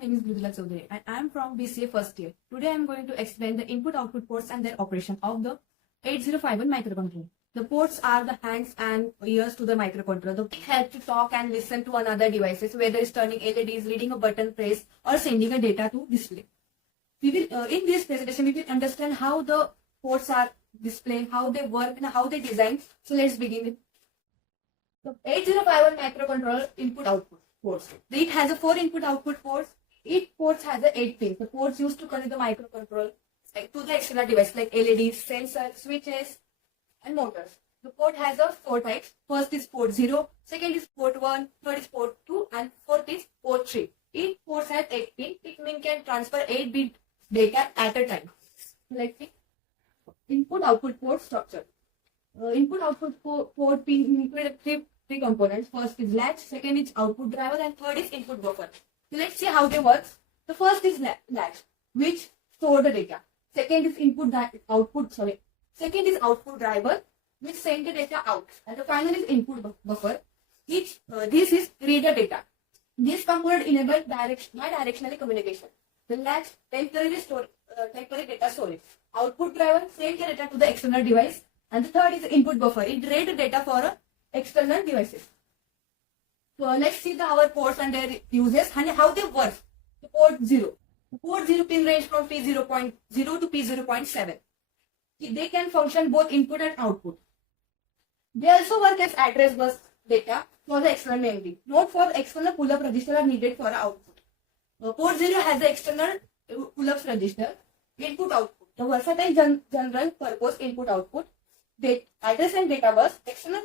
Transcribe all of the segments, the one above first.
name is Brudula Chaudhary and I am from BCA first year. Today I am going to explain the input-output ports and their operation of the 8051 microcontroller. The ports are the hands and ears to the microcontroller. They help to talk and listen to another devices, whether it's turning LEDs, reading a button press, or sending a data to display. We will, in this presentation, we will understand how the ports are displayed, how they work, and how they design. So let's begin with the 8051 microcontroller input-output ports. It has a 4 input-output ports. Each port has a 8 pins. The ports used to connect the microcontroller to the external device like LEDs, sensors, switches, and motors. The port has a 4 types. First is port 0, second is port 1, third is port 2, and fourth is port 3. Each port has 8 pins. It means can transfer 8-bit data at a time. Let's see. Input-output port structure. Input-output port pin include three components. First is latch, second is output driver, and third is input buffer. So let's see how they work. The first is latch, which store the data. Second is Second is output driver, which send the data out. And the final is input buffer. This is read the data. This component enables bidirectional communication. The latch temporary data storage. Output driver send the data to the external device. And the third is input buffer. It read the data for external devices. So let's see our ports and their uses and how they work. The port 0. The port 0 pin range from P0.0 to P0.7. They can function both input and output. They also work as address bus data for the external memory. Note for external pull-up register are needed for output. Port 0 has the external pull-ups register, input-output. The versatile general purpose input-output, address and data bus, external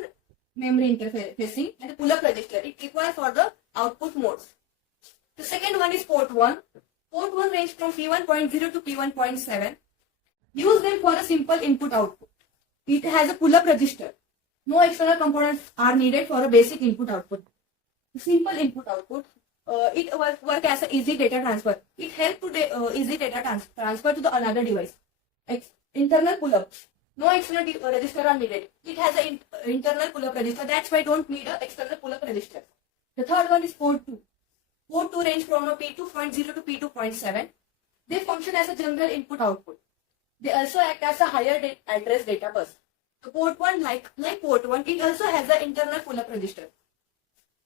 memory interfacing, and the pull-up register. It requires for the output modes. The second one is port 1. Port 1 range from P1.0 to P1.7. Use them for a simple input-output. It has a pull-up register. No external components are needed for a basic input-output. Simple input-output. It work as an easy data transfer. It helps to easy data transfer to the another device. Internal pull-ups. No external register are needed. It has an internal pull-up register. That's why I don't need an external pull-up register. The third one is port 2. Port 2 range from P2.0 to P2.7. They function as a general input-output. They also act as a higher address data bus. The port 1, like port 1, it also has an internal pull-up register.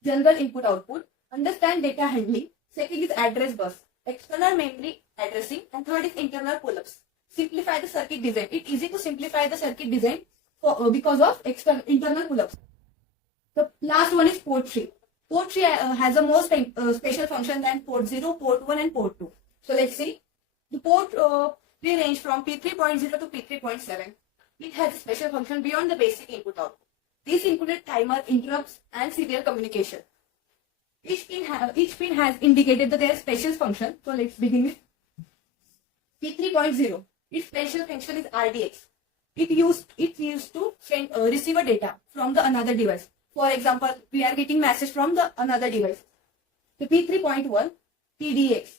General input-output. Understand data handling. Second is address bus. External memory addressing. And third is internal pull-ups. Simplify the circuit design. It's easy to simplify the circuit design because of internal pull-ups. The last one is port 3. Port 3 has a more special function than port 0, port 1 and port 2. So let's see. The port 3 range from P3.0 to P3.7. It has a special function beyond the basic input-output. These included timer, interrupts and serial communication. Each pin has indicated that their special function. So let's begin with P3.0. Its special function is RDX. It used to send receive a data from the another device. For example, we are getting message from the another device. The P3.1 TDX.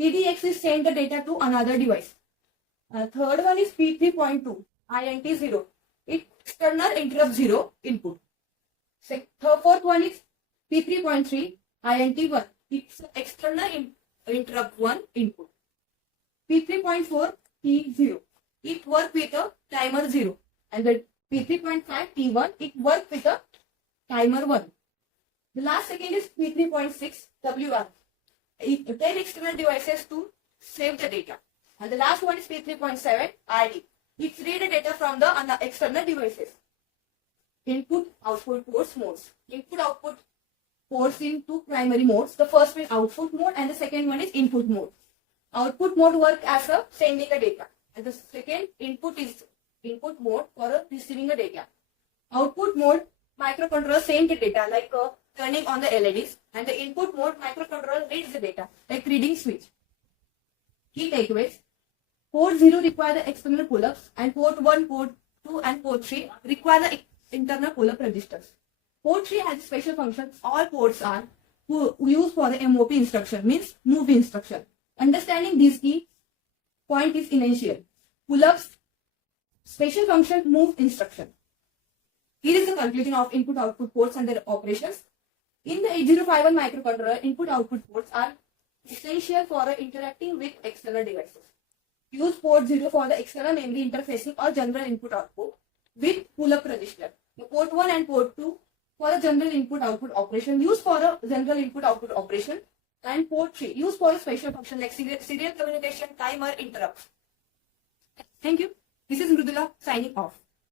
TDX is send the data to another device. Third one is P3.2 INT 0. It external interrupt 0 input. Fourth one is P3.3 INT 1. It's external interrupt 1 input. P3.4 T0. It works with a timer 0. And the P3.5 T1, it works with a timer 1. The last second is P3.6 WR. It tells external devices to save the data. And the last one is P3.7 RD. It reads the data from the external devices. Input-output ports modes. Input-output ports in two primary modes. The first one is output mode and the second one is input mode. Output mode works as a sending the data. And the second input is input mode for receiving the data. Output mode, microcontroller sends the data like turning on the LEDs. And the input mode, microcontroller reads the data like reading switch. Key takeaways. Port 0 require the external pull-ups and port 1, port 2 and port 3 require the internal pull-up registers. Port 3 has a special function. All ports are used for the MOP instruction, means move instruction. Understanding this key point is essential. Pull-ups, special function, move instruction. Here is the conclusion of input-output ports and their operations. In the 8051 microcontroller, input-output ports are essential for interacting with external devices. Use port 0 for the external memory interfacing or general input-output with pull-up register. The port 1 and port 2 for a general input-output operation. Use for a general input-output operation. And port 3 used for a special function like serial communication, timer, interrupt. Thank you. This is Mrudula signing off.